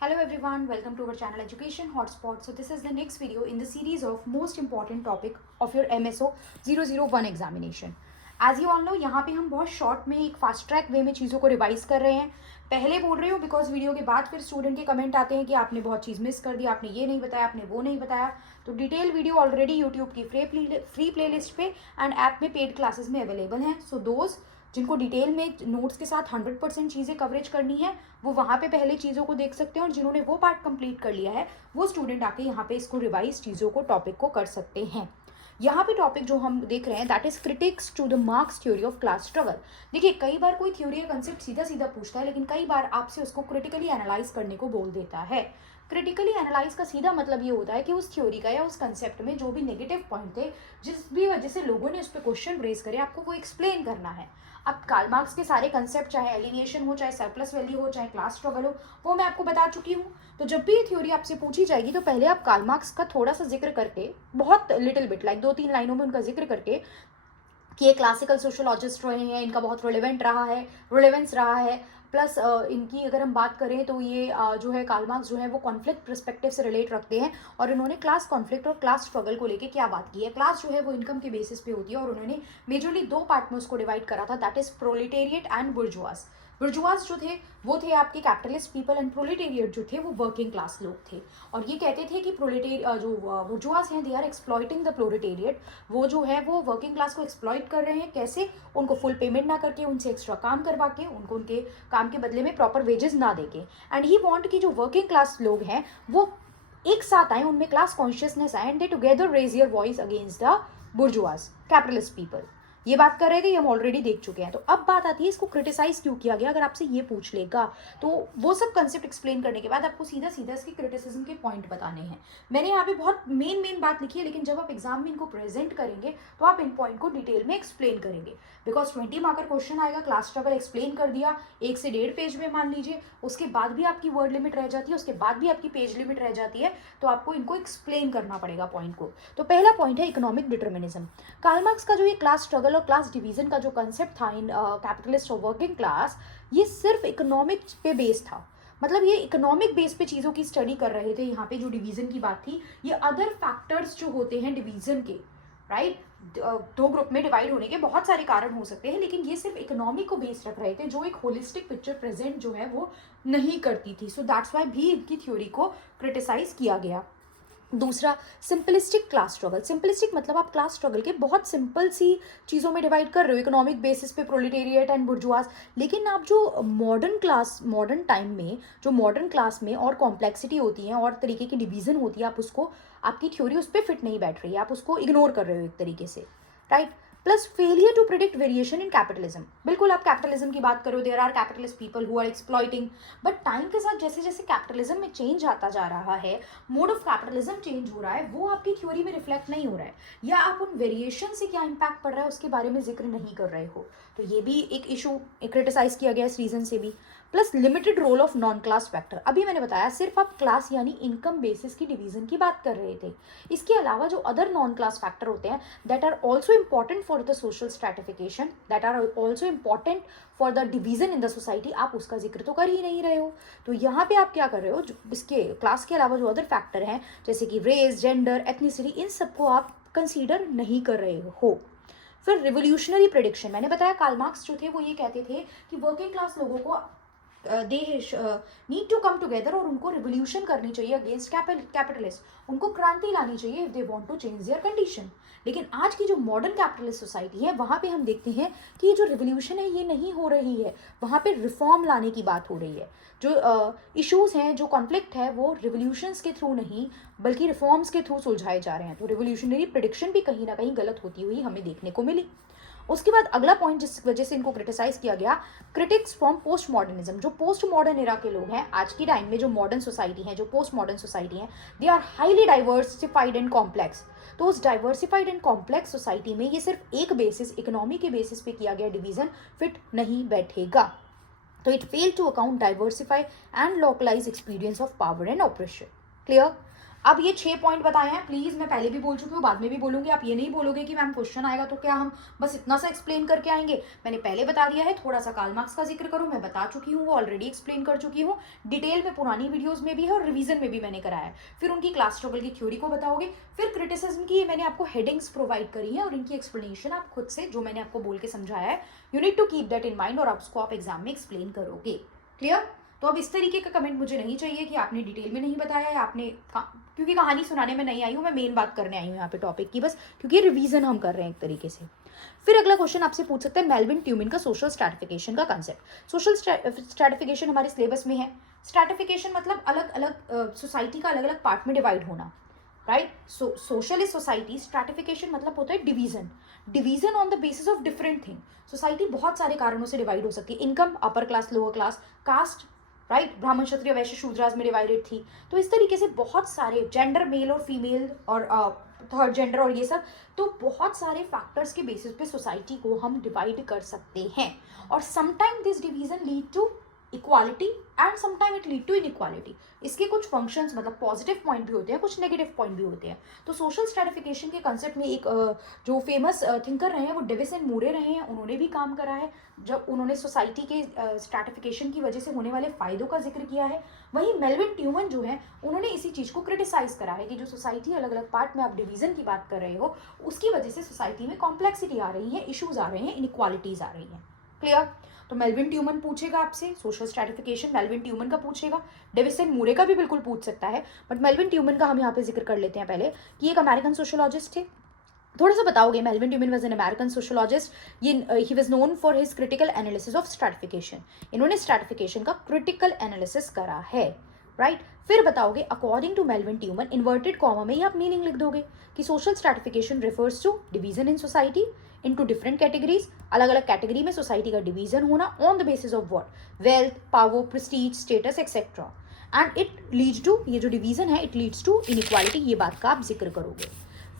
Hello everyone, welcome to our channel Education Hotspot. So this is the next video in the series of most important topic of your MSO 001 examination. As you all know, यहाँ पे हम बहुत short में एक fast track वे में चीज़ों को revise कर रहे हैं. पहले बोल रही हूँ बिकॉज वीडियो के बाद फिर स्टूडेंट के कमेंट आते हैं कि आपने बहुत चीज़ मिस कर दी, आपने ये नहीं बताया, आपने वो नहीं बताया. तो डिटेल वीडियो ऑलरेडी यूट्यूब की फ्री प्लेलिस्ट पे एंड ऐप में पेड क्लासेस में अवेलेबल हैं. सो दोस्त जिनको डिटेल में नोट्स के साथ 100% चीज़ें कवरेज करनी है वो वहाँ पे पहले चीज़ों को देख सकते हैं, और जिन्होंने वो पार्ट कंप्लीट कर लिया है वो स्टूडेंट आके यहाँ पे इसको रिवाइज चीज़ों को टॉपिक को कर सकते हैं. यहाँ पे टॉपिक जो हम देख रहे हैं that is critics to the Marx theory of class struggle. देखिए कई बार कोई थ्योरी या कंसेप्ट सीधा सीधा पूछता है, लेकिन कई बार आपसे उसको क्रिटिकली एनालाइज करने को बोल देता है. क्रिटिकली एनालाइज का सीधा मतलब ये होता है कि उस थ्योरी का या उस कंसेप्ट में जो भी नेगेटिव पॉइंट थे, जिस भी वजह से लोगों ने उस पर क्वेश्चन रेज करे, आपको वो एक्सप्लेन करना है. अब कार्ल मार्क्स के सारे कंसेप्ट, चाहे एलिनेशन हो, चाहे सरप्लस वैल्यू हो, चाहे क्लास स्ट्रगल हो, वो मैं आपको बता चुकी हूँ. तो जब भी ये थ्योरी आपसे पूछी जाएगी तो पहले आप कार्ल मार्क्स का थोड़ा सा जिक्र करके, बहुत लिटिल बिट लाइक 2-3 लाइनों में उनका जिक्र करके कि ये क्लासिकल सोशोलॉजिस्ट रहे हैं, इनका बहुत रिलेवेंस रहा है. प्लस इनकी अगर हम बात करें तो ये जो है कार्ल मार्क्स जो है वो कॉन्फ्लिक्ट पर्सपेक्टिव से रिलेट रखते हैं, और इन्होंने क्लास कॉन्फ्लिक्ट और क्लास स्ट्रगल को लेके क्या बात की है. क्लास जो है वो इनकम के बेसिस पे होती है, और उन्होंने मेजरली 2 पार्ट में उसको डिवाइड करा था, दैट इज प्रोलेटेरिएट एंड बुर्जुआज. बुर्जुआज जो थे वो थे आपके कैपिटलिस्ट पीपल, एंड प्रोलेटेरिएट जो थे वो वर्किंग क्लास लोग थे. और ये कहते थे कि जो बुर्जुआज हैं they are exploiting the proletariat. वो जो है वो वर्किंग क्लास को एक्सप्लॉइट कर रहे हैं. कैसे? उनको फुल पेमेंट ना करके, उनसे एक्स्ट्रा काम करवा के, उनको उनके काम के बदले में प्रॉपर वेजेस ना देके. एंड ही वांट कि जो वर्किंग क्लास लोग हैं वो एक साथ आए, उनमें क्लास कॉन्शियसनेस आए, and they together raise your voice against the bourgeois capitalist people. ये बात कर रहे थे, ये हम ऑलरेडी देख चुके हैं. तो अब बात आती है इसको क्रिटिसाइज क्यों किया गया. अगर आपसे ये पूछ लेगा तो वो सब कंसेप्ट एक्सप्लेन करने के बाद आपको सीधा सीधा इसके क्रिटिसिज्म के पॉइंट बताने हैं. मैंने यहाँ पे बहुत मेन बात लिखी है, लेकिन जब आप एग्जाम में इनको प्रेजेंट करेंगे तो आप इन पॉइंट को डिटेल में एक्सप्लेन करेंगे. बिकॉज 20 मार्कर क्वेश्चन आएगा, क्लास स्ट्रगल एक्सप्लेन कर दिया 1 से 1.5 पेज में मान लीजिए, उसके बाद भी आपकी वर्ड लिमिट रह जाती है, उसके बाद भी आपकी पेज लिमिट रह जाती है, तो आपको इनको एक्सप्लेन करना पड़ेगा पॉइंट को. तो पहला पॉइंट है इकोनॉमिक डिटर्मिनिज्म. कार्ल मार्क्स का जो ये क्लास स्ट्रगल और क्लास डिवीजन का जो कंसेप्ट था इन कैपिटलिस्ट और वर्किंग क्लास, ये सिर्फ इकोनॉमिक पे बेस था. मतलब ये इकोनॉमिक बेस पे चीज़ों की स्टडी कर रहे थे. यहाँ पे जो डिवीजन की बात थी, ये अदर फैक्टर्स जो होते हैं डिवीजन के, राइट, 2 ग्रुप में डिवाइड होने के बहुत सारे कारण हो सकते हैं, लेकिन ये सिर्फ इकोनॉमी को बेस रख रहे थे, जो एक होलिस्टिक पिक्चर प्रेजेंट जो है वो नहीं करती थी. सो दैट्स वाई भी इनकी थ्योरी को क्रिटिसाइज किया गया. दूसरा, सिंपलिस्टिक क्लास स्ट्रगल. सिंपलिस्टिक मतलब आप क्लास स्ट्रगल के बहुत सिंपल सी चीज़ों में डिवाइड कर रहे हो, इकोनॉमिक बेसिस पे प्रोलेटेरिएट एंड बुर्जुआज. लेकिन आप जो मॉडर्न टाइम में जो मॉडर्न क्लास में और कॉम्प्लेक्सिटी होती है और तरीके की डिवीज़न होती है, आप उसको, आपकी थ्योरी उस पर फिट नहीं बैठ रही है, आप उसको इग्नोर कर रहे हो एक तरीके से, right. Plus failure to predict variation in capitalism. बिल्कुल आप कैपिटलिज्म की बात करो, there are capitalist people who are exploiting, but time के साथ जैसे जैसे कैपिटलिज्म में चेंज आता जा रहा है, मोड ऑफ कैपिटलिज्म चेंज हो रहा है, वो आपकी थ्योरी में रिफ्लेक्ट नहीं हो रहा है, या आप उन वेरिएशन से क्या इम्पैक्ट पड़ रहा है उसके बारे में जिक्र नहीं कर रहे हो. तो ये भी एक इशू क्रिटिसाइज किया गया इस रीजन से भी. Plus limited role of non class factor. अभी मैंने बताया सिर्फ आप क्लास यानी इनकम बेसिस की डिवीजन की बात कर रहे थे. इसके अलावा जो अदर नॉन क्लास फैक्टर होते हैं that are also important for the social stratification, that are also important for the division in the society, आप उसका जिक्र तो कर ही नहीं रहे हो. तो यहाँ पे आप क्या कर रहे हो, जो इसके क्लास के अलावा जो अदर फैक्टर हैं जैसे कि रेस, जेंडर, एथनिसिटी, इन सबको आप कंसीडर नहीं कर रहे हो. फिर रिवोल्यूशनरी प्रेडिक्शन. मैंने बताया कार्ल मार्क्स जो थे वो ये कहते थे कि वर्किंग क्लास लोगों को they need to come together, और उनको रिवोल्यूशन करनी चाहिए अगेंस्ट कैपिटलिस्ट, उनको क्रांति लानी चाहिए if they want to change their condition. लेकिन आज की जो मॉडर्न कैपिटलिस्ट सोसाइटी है वहाँ पे हम देखते हैं कि ये जो रिवोल्यूशन है ये नहीं हो रही है, वहाँ पे रिफॉर्म लाने की बात हो रही है. जो इश्यूज़ हैं, जो कॉन्फ्लिक्ट है, वो रिवोल्यूशंस के थ्रू नहीं बल्कि रिफॉर्म्स के थ्रू सुलझाए जा रहे हैं. तो रिवोल्यूशनरी प्रेडिक्शन भी कहीं ना कहीं गलत होती हुई हमें देखने को मिली. उसके बाद अगला पॉइंट जिस वजह से इनको क्रिटिसाइज किया गया, क्रिटिक्स फ्रॉम पोस्ट मॉडर्निज्म. जो पोस्ट मॉडर्न एरा के लोग हैं आज की टाइम में, जो मॉडर्न सोसाइटी है, जो पोस्ट मॉडर्न सोसाइटी है, they are highly diversified and complex. तो उस डाइवर्सिफाइड एंड कॉम्प्लेक्स सोसाइटी में ये सिर्फ एक बेसिस, इकोनॉमी के बेसिस पे किया गया डिवीजन फिट नहीं बैठेगा. तो it fail to account diversify and localise experience of power and operation. Clear. अब ये 6 पॉइंट बताए हैं, प्लीज़ मैं पहले भी बोल चुकी हूँ, बाद में भी बोलूँगी, आप ये नहीं बोलोगे कि मैम क्वेश्चन आएगा तो क्या हम बस इतना सा एक्सप्लेन करके आएंगे। मैंने पहले बता दिया है, थोड़ा सा कार्ल मार्क्स का जिक्र करूँ, मैं बता चुकी हूँ, वो ऑलरेडी एक्सप्लेन कर चुकी हूँ, डिटेल में पुरानी वीडियोज़ में भी है और रिवीजन में भी मैंने कराया है। फिर उनकी क्लास स्ट्रगल की थ्योरी को बताओगे, फिर क्रिटिसिज्म की मैंने आपको हेडिंग्स प्रोवाइड करी है और इनकी एक्सप्लेनेशन आप खुद से, जो मैंने आपको बोल के समझाया है, you need to keep that in mind और उसको आप एग्जाम में एक्सप्लेन करोगे। क्लियर? तो अब इस तरीके का कमेंट मुझे नहीं चाहिए कि आपने डिटेल में नहीं बताया है, आपने क्योंकि कहानी सुनाने में नहीं आई हूँ, मैं मेन बात करने आई हूँ यहाँ पे टॉपिक की, बस क्योंकि रिवीजन हम कर रहे हैं एक तरीके से। फिर अगला क्वेश्चन आपसे पूछ सकते हैं मेल्विन ट्यूमिन का सोशल स्ट्रैटिफिकेशन का कंसेप्ट। सोशल स्ट्रैटिफिकेशन हमारे सिलेबस में है। स्ट्रैटिफिकेशन मतलब अलग अलग सोसाइटी का अलग अलग पार्ट में डिवाइड होना, right? Social is society, stratification मतलब होता है division, division on the basis of different thing. Society बहुत सारे कारणों से डिवाइड हो सकती है, income, upper class, lower class, caste, right? Brahmin, Kshatriya, वैश्य, शूद्रास में डिवाइडेड थी। तो इस तरीके से बहुत सारे जेंडर, मेल और फीमेल और थर्ड जेंडर और ये सब, तो बहुत सारे फैक्टर्स के बेसिस पे सोसाइटी को हम डिवाइड कर सकते हैं। और sometime this division lead to equality and sometime it lead to inequality. इसके कुछ फंक्शंस मतलब पॉजिटिव पॉइंट भी होते हैं, कुछ नेगेटिव पॉइंट भी होते हैं। तो सोशल स्ट्रैटिफिकेशन के कंसेप्ट में एक जो फेमस थिंकर रहे हैं वो डेविस एंड मूरे रहे हैं, उन्होंने भी काम करा है जब उन्होंने सोसाइटी के स्ट्रैटिफिकेशन की वजह से होने वाले फायदों का जिक्र किया है। वहीं मेल्विन ट्यूमन जो है उन्होंने इसी चीज़ को क्रिटिसाइज करा है कि जो सोसाइटी अलग अलग पार्ट में आप डिवीजन की बात कर रहे हो, उसकी वजह से सोसाइटी में कॉम्प्लेक्सिटी आ रही है, इशूज आ रहे हैं, इनइक्वालिटीज आ रही हैं। क्लियर? तो मेल्विन ट्यूमन पूछेगा आपसे सोशल स्ट्रैटिफिकेशन, मेल्विन ट्यूमन का पूछेगा, डेविस एंड मूरे का भी बिल्कुल पूछ सकता है, बट मेल्विन ट्यूमन का हम यहाँ पे जिक्र कर लेते हैं पहले कि एक अमेरिकन सोशोलॉजिस्ट थे। थोड़ा सा बताओगे, Melvin Tumin was an American sociologist, ये ही was known for his critical analysis of stratification. इन्होंने स्ट्रैटिफिकेशन का क्रिटिकल एनालिसिस करा है, राइट? फिर बताओगे according to Melvin Tumin, inverted comma में ही आप मीनिंग लिख दोगे कि social stratification refers to division in society into different categories, अलग अलग कैटेगरी में सोसाइटी का डिवीजन होना on the basis of what, wealth, power, prestige, status etcetera, and it leads to, ये जो डिवीजन है इट लीड्स टू इनइक्वालिटी, ये बात का आप जिक्र करोगे।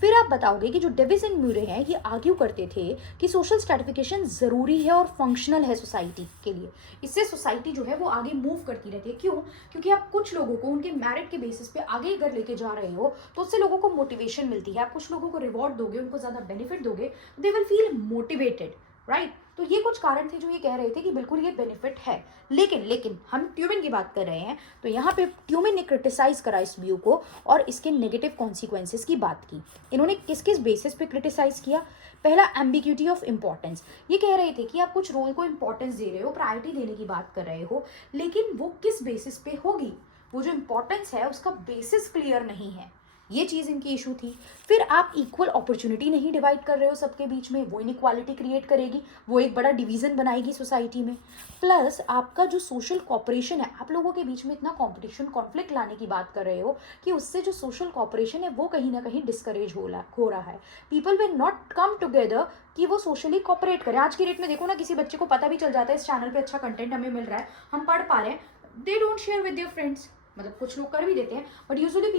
फिर आप बताओगे कि जो डेविस एंड मूरे हैं ये आर्ग्यू करते थे कि सोशल स्ट्रैटिफिकेशन ज़रूरी है और फंक्शनल है सोसाइटी के लिए, इससे सोसाइटी जो है वो आगे मूव करती रहती है। क्यों? क्योंकि आप कुछ लोगों को उनके मेरिट के बेसिस पे आगे अगर लेके जा रहे हो तो उससे लोगों को मोटिवेशन मिलती है। आप कुछ लोगों को रिवॉर्ड दोगे, उनको ज़्यादा बेनिफिट दोगे, they will feel motivated, right? तो ये कुछ कारण थे जो ये कह रहे थे कि बिल्कुल ये बेनिफिट है। लेकिन हम ट्यूमिन की बात कर रहे हैं, तो यहाँ पे ट्यूमिन ने क्रिटिसाइज करा इस व्यू को और इसके नेगेटिव कॉन्सिक्वेंसेस की बात की। इन्होंने किस किस बेसिस पे क्रिटिसाइज किया? पहला, एम्बिग्यूटी ऑफ इंपॉर्टेंस। ये कह रहे थे कि आप कुछ रोल को इंपॉर्टेंस दे रहे हो, प्रायोरिटी देने की बात कर रहे हो, लेकिन वो किस बेसिस पे होगी, वो जो इंपॉर्टेंस है उसका बेसिस क्लियर नहीं है, ये चीज़ इनकी इशू थी। फिर आप इक्वल अपॉर्चुनिटी नहीं डिवाइड कर रहे हो सबके बीच में, वो इनइक्वालिटी क्रिएट करेगी, वो एक बड़ा डिवीजन बनाएगी सोसाइटी में। प्लस आपका जो सोशल कॉपरेशन है, आप लोगों के बीच में इतना कॉम्पिटिशन, कॉन्फ्लिक्ट लाने की बात कर रहे हो कि उससे जो सोशल कॉपरेशन है वो कहीं ना कहीं डिस्करेज हो रहा है। People will not come together कि वो सोशली कॉपरेट करें। आज की डेट में देखो ना, किसी बच्चे को पता भी चल जाता है इस चैनल पे अच्छा कंटेंट हमें मिल रहा है, हम पढ़ पा रहे हैं, they don't share with their friends. मतलब कुछ लोग कर भी देते हैं, but usually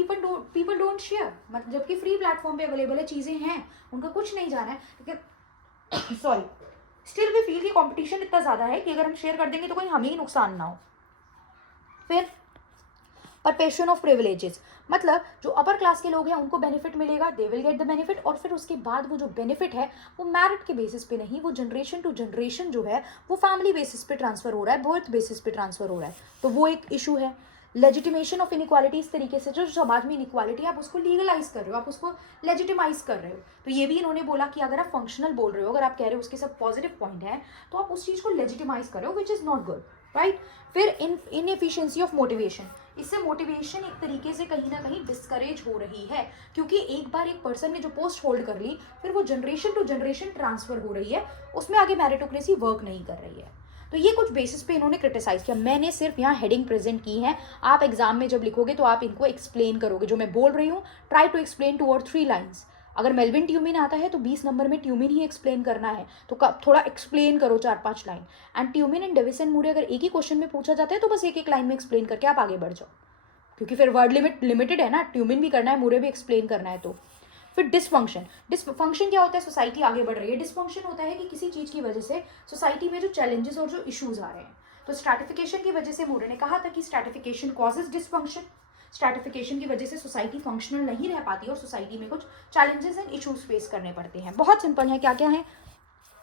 people don't share, मतलब जबकि फ्री प्लेटफॉर्म पे अवेलेबल है, चीज़ें हैं, उनका कुछ नहीं जाना है, लेकिन सॉरी, स्टिल वी फील कि कंपटीशन इतना ज़्यादा है कि अगर हम शेयर कर देंगे तो कहीं हमें ही नुकसान ना हो। फिर परपेशन ऑफ प्रिविलेजेस, मतलब जो अपर क्लास के लोग हैं उनको बेनिफिट मिलेगा, they will get the benefit, और फिर उसके बाद वो जो बेनिफिट है वो मेरिट के बेसिस पे नहीं, वो जनरेशन टू जनरेशन जो है वो फैमिली बेसिस पे ट्रांसफर हो रहा है, बर्थ बेसिस पे ट्रांसफर हो रहा है, तो वो एक इशू है। लेजिटिमेशन ऑफ इनइक्वालिटी, इस तरीके से जो समाज में इनइक्वालिटी आप उसको लीगलाइज कर रहे हो, आप उसको लेजिटिमाइज कर रहे हो। तो ये भी इन्होंने बोला कि अगर आप फंक्शनल बोल रहे हो, अगर आप कह रहे हो उसके सब पॉजिटिव पॉइंट है, तो आप उस चीज़ को लेजिटिमाइज कर रहे हो, which is not good, right? फिर इनएफिशिएंसी ऑफ मोटिवेशन, इससे मोटिवेशन एक तरीके से कहीं ना कहीं डिस्करेज हो रही है, क्योंकि एक बार एक पर्सन ने जो पोस्ट होल्ड कर ली, फिर वो जनरेशन टू जनरेशन ट्रांसफर हो रही है, उसमें आगे मेरिटोक्रेसी वर्क नहीं कर रही है। तो ये कुछ बेसिस पे इन्होंने क्रिटिसाइज किया। मैंने सिर्फ यहाँ हेडिंग प्रेजेंट की है, आप एग्जाम में जब लिखोगे तो आप इनको एक्सप्लेन करोगे, जो मैं बोल रही हूँ ट्राई टू एक्सप्लेन 2 और 3 लाइन्स। अगर मेल्विन ट्यूमिन आता है तो 20 नंबर में ट्यूमिन ही एक्सप्लेन करना है, तो थोड़ा एक्सप्लेन करो 4-5 line. And Tumin and Davis and Moore अगर एक ही क्वेश्चन में पूछा जाता है तो बस एक एक लाइन में एक्सप्लेन करके आप आगे बढ़ जाओ, क्योंकि फिर वर्ड लिमिटेड है ना, ट्यूमिन भी करना है, मूरे भी एक्सप्लेन करना है। तो फिर डिसफंक्शन क्या होता है? सोसाइटी आगे बढ़ रही है, डिसफंक्शन होता है कि किसी चीज़ की वजह से सोसाइटी में जो चैलेंजेस और जो इश्यूज आ रहे हैं। तो स्ट्रैटिफिकेशन की वजह से मूरे ने कहा था कि स्ट्रैटिफिकेशन कॉजेज डिसफंक्शन, स्ट्रैटिफिकेशन की वजह से सोसाइटी फंक्शनल नहीं रह पाती और सोसाइटी में कुछ चैलेंजेस एंड इशूज फेस करने पड़ते हैं। बहुत सिंपल है, क्या क्या है?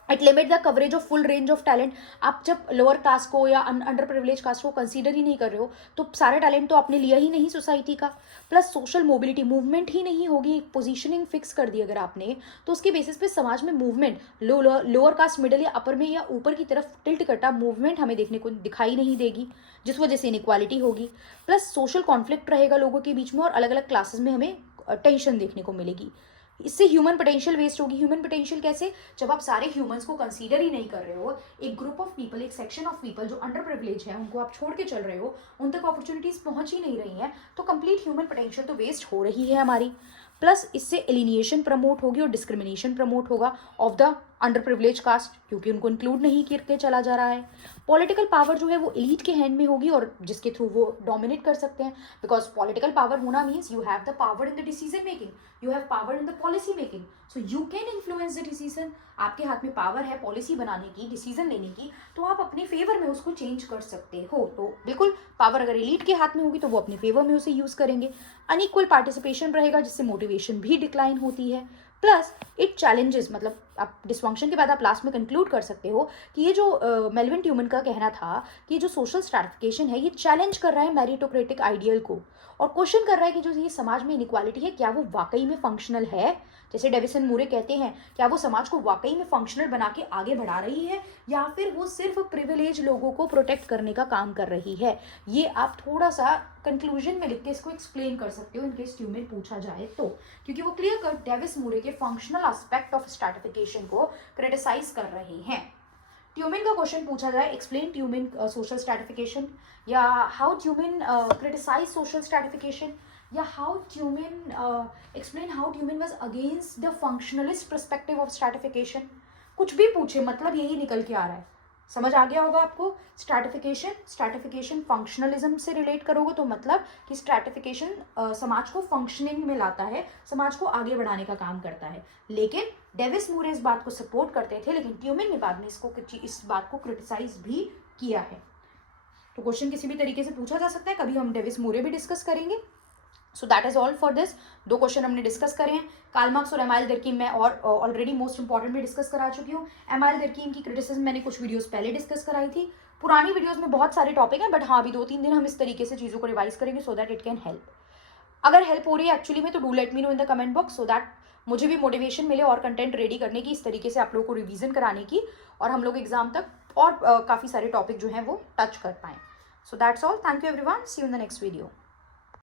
It limit the coverage of full range of talent. आप जब लोअर कास्ट को या अंडर प्रिविलेज कास्ट को कंसीडर ही नहीं कर रहे हो तो सारे टैलेंट तो आपने लिया ही नहीं सोसाइटी का। प्लस सोशल मोबिलिटी, मूवमेंट ही नहीं होगी। पोजीशनिंग फिक्स कर दी अगर आपने तो उसके बेसिस पे समाज में मूवमेंट लोअर कास्ट, मिडिल या अपर में या ऊपर की तरफ टिल्ट करता मूवमेंट हमें देखने को दिखाई नहीं देगी, जिस वजह से इनइक्वालिटी होगी। प्लस सोशल कॉन्फ्लिक्ट रहेगा लोगों के बीच में और अलग अलग क्लासेस में हमें टेंशन देखने को मिलेगी। इससे ह्यूमन पोटेंशियल वेस्ट होगी। ह्यूमन पोटेंशियल कैसे? जब आप सारे ह्यूमंस को कंसीडर ही नहीं कर रहे हो, एक ग्रुप ऑफ पीपल, एक सेक्शन ऑफ पीपल जो अंडर प्रिविलेज है उनको आप छोड़ के चल रहे हो, उन तक अपॉर्चुनिटीज पहुंच ही नहीं रही हैं, तो कंप्लीट ह्यूमन पोटेंशियल तो वेस्ट हो रही है हमारी। प्लस इससे एलिनिएशन प्रमोट होगी और डिस्क्रिमिनेशन प्रमोट होगा of the under privilege caste, क्योंकि उनको इंक्लूड नहीं करके चला जा रहा है। पॉलिटिकल पावर जो है वो एलीट के हैंड में होगी और जिसके थ्रू वो डोमिनेट कर सकते हैं, बिकॉज पॉलिटिकल पावर होना means you have the power in the decision making, you have power in the policy making, so you can influence the decision. आपके हाथ में पावर है पॉलिसी बनाने की, डिसीजन लेने की, तो आप अपने फेवर में उसको चेंज कर सकते हो। तो बिल्कुल पावर अगर एलीट के हाथ में होगी तो वो अपने फेवर में उसे यूज करेंगे। अनइक्वल पार्टिसिपेशन रहेगा जिससे मोटिवेशन भी डिक्लाइन होती है। प्लस इट चैलेंजेस, मतलब आप डिस्फंक्शन के बाद आप लास्ट में कंक्लूड कर सकते हो कि ये जो मेल्विन ट्यूमन का कहना था कि जो सोशल स्ट्रैटिफिकेशन है ये चैलेंज कर रहा है मेरिटोक्रेटिक आइडियल को और क्वेश्चन कर रहा है कि जो ये समाज में इनइक्वालिटी है क्या वो वाकई में फंक्शनल है। जैसे डेविसन मूरे कहते हैं, क्या वो समाज को वाकई में फंक्शनल बना के आगे बढ़ा रही है या फिर वो सिर्फ प्रिविलेज लोगों को प्रोटेक्ट करने का काम कर रही है। ये आप थोड़ा सा कंक्लूजन में लिख के इसको एक्सप्लेन कर सकते हो इनकेस ट्यूमन पूछा जाए तो, क्योंकि वो क्लियर कट डेविस मूरे के फंक्शनल एस्पेक्ट ऑफ स्ट्रैटिफिकेशन को क्रिटिसाइज कर रहे हैं। ट्यूमन का क्वेश्चन पूछा जाए, एक्सप्लेन ट्यूमन सोशल स्ट्रैटिफिकेशन, या how Tumin criticize social stratification, या how Tumin explain how Tumin was against the functionalist perspective of stratification. कुछ भी पूछे मतलब यही निकल के आ रहा है। समझ आ गया होगा आपको? स्ट्रैटिफिकेशन फंक्शनलिज्म से रिलेट करोगे तो मतलब कि स्ट्रैटिफिकेशन समाज को फंक्शनिंग में लाता है, समाज को आगे बढ़ाने का काम करता है। लेकिन डेविस मूरे इस बात को सपोर्ट करते थे, लेकिन ट्यूमन ने बाद में इस बात को क्रिटिसाइज भी किया है। तो क्वेश्चन किसी भी तरीके से पूछा जा सकता है, कभी हम डेविस मूरे भी डिस्कस करेंगे। So that is all for this. 2 question हमने डिस्कस करे हैं। कार्ल मार्क्स और एमाइल दर्कीम मैं और ऑलरेडी मोस्ट इंपॉर्टेंट में डिस्कस करा चुकी हूँ। एमाइल दर्कीम की क्रिटिसिज्म मैंने कुछ वीडियोस पहले डिस्कस कराई थी। पुरानी वीडियोस में बहुत सारे टॉपिक हैं, बट हाँ अभी 2-3 दिन हम इस तरीके से चीज़ों को रिवाइज करेंगे so that it can help. अगर हेल्प हो रही है एक्चुअली में तो do let me know in the comment box so that मुझे भी मोटिवेशन मिले और कंटेंट रेडी करने की, इस तरीके से आप लोगों को रिवीजन कराने की और हम लोग एग्जाम तक और काफ़ी सारे टॉपिक जो हैं वो टच कर पाएँ। So that's all. Thank you everyone, see you in the next video.